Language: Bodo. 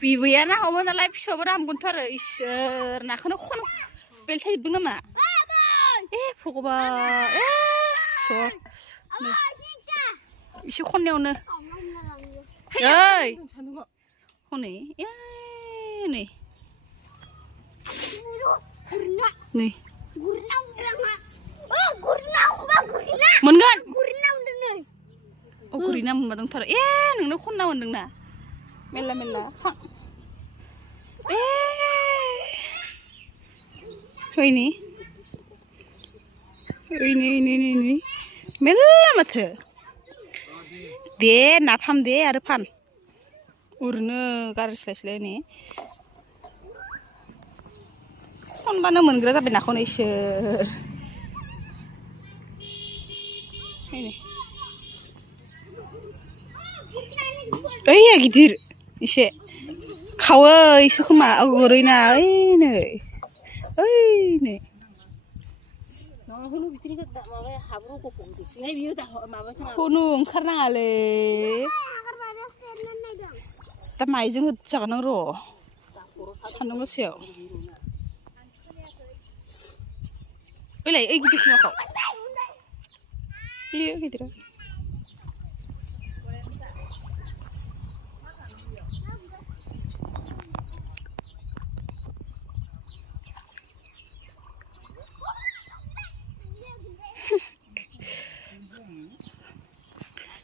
बिबैया ना हमो नालाय फिसाबो हामगोनथ' आरो इसोर नाखौनो खन बेलथायजोबदों नामा ए भगबान ए सर एसे खननायावनो ओइ हनै ए नै नै मोनगोन अ गुरैना मोनबा दंथारो ए नोंनो खनना मोनदोंना मेरला मेरला ए ओइनै ओइनै मेरला माथो दे नाफाम दे आरो फान उरनो गारस्लायस्लाय नै खनबानो मोनग्रा जाबाय नाखौनो इसोर ओइनै ओइया गिदिर एसे खावो इसो खोमा गुरैना ओइनै खुनु ओंखारनाङालै दा माइजों होजागोन र' सान्दुं गोसायाव ओइलाय ओइ गिदिर खोमाखौ ओइयो गिदिरा